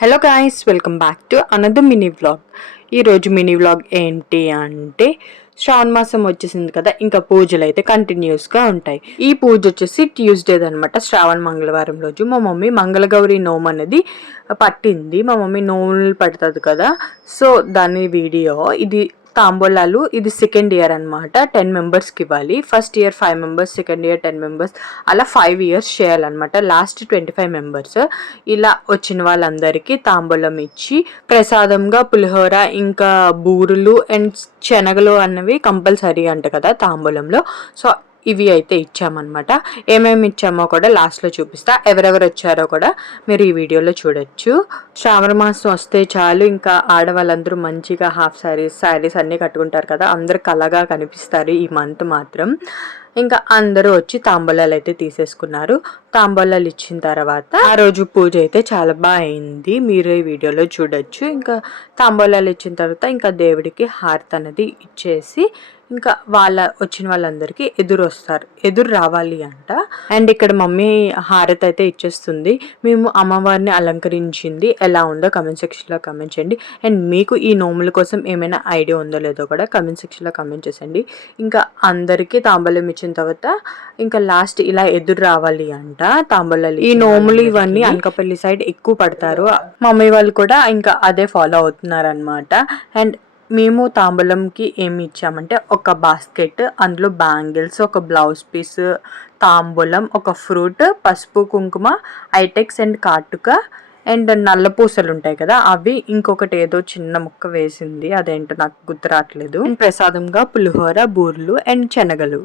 Hello guys, welcome back to another mini vlog. ఈరోజు mini vlog ఏంటి అంటే శ్రావణ మాసం వచ్చేసింది కదా, ఇంకా పూజలు అయితే కంటిన్యూస్గా ఉంటాయి. ఈ పూజ వచ్చేసి ట్యూస్డే అనమాట, శ్రావణ మంగళవారం రోజు. మా మమ్మీ మంగళగౌరి నోము అనేది పట్టింది. మా మమ్మీ నోములు పడుతుంది కదా, సో దాని వీడియో ఇది. తాంబూలాలు ఇది సెకండ్ ఇయర్ అనమాట. 10 మెంబర్స్కి ఇవ్వాలి. First year 5 members, second year 10 members, అలా 5 ఇయర్స్ చేయాలన్నమాట. లాస్ట్ 25 మెంబర్స్ ఇలా వచ్చిన వాళ్ళందరికీ తాంబూలం ఇచ్చి ప్రసాదంగా పులిహోర, ఇంకా బూరులు అండ్ శనగలు అన్నవి కంపల్సరీ అంట కదా తాంబూలంలో. సో ఇవి అయితే ఇచ్చామన్నమాట. ఏమేమి ఇచ్చామో కూడా లాస్ట్లో చూపిస్తా. ఎవరెవరు వచ్చారో కూడా మీరు ఈ వీడియోలో చూడొచ్చు. శ్రావణ మాసం వస్తే చాలు ఇంకా ఆడవాళ్ళందరూ మంచిగా హాఫ్ శారీస్ అన్నీ కట్టుకుంటారు కదా, అందరు కళగా కనిపిస్తారు ఈ మంత్ మాత్రం. ఇంకా అందరూ వచ్చి తాంబూలాలు అయితే తీసేసుకున్నారు. తాంబూలాలు ఇచ్చిన తర్వాత ఆ రోజు పూజ అయితే చాలా బాగా అయింది, మీరు ఈ వీడియోలో చూడొచ్చు. ఇంకా తాంబూలాలు ఇచ్చిన తర్వాత ఇంకా దేవుడికి హారతి అనేది ఇచ్చేసి ఇంకా వచ్చిన వాళ్ళందరికీ ఎదురు రావాలి అంట. అండ్ ఇక్కడ మమ్మీ హారతి అయితే ఇచ్చేస్తుంది. మేము అమ్మవారిని అలంకరించింది ఎలా ఉందో కమెంట్ సెక్షన్లో కమెంట్ చేయండి. అండ్ మీకు ఈ నోముల కోసం ఏమైనా ఐడియా ఉందో లేదో కూడా కమెంట్ సెక్షన్లో కమెంట్ చేసేయండి. ఇంకా అందరికీ తాంబూలం ఇచ్చిన తర్వాత ఇంకా లాస్ట్ ఇలా ఎదురు రావాలి అంట తాంబూలాలు. ఈ నోములు ఇవన్నీ అనకాపల్లి సైడ్ ఎక్కువ పడతారు. మమ్మీ వాళ్ళు కూడా ఇంకా అదే ఫాలో అవుతున్నారు అనమాట. అండ్ మేము తాంబూలంకి ఏమి ఇచ్చామంటే ఒక బాస్కెట్, అందులో బ్యాంగిల్స్, ఒక బ్లౌజ్ పీస్, తాంబూలం, ఒక ఫ్రూట్, పసుపు కుంకుమ, ఐటెక్స్ అండ్ కాటుక అండ్ నల్ల పూసలు ఉంటాయి కదా అవి, ఇంకొకటి ఏదో చిన్న ముక్క వేసింది, అదేంటో నాకు గుర్తు రావట్లేదు. ప్రసాదంగా పులిహోర, బూర్లు అండ్ శనగలు.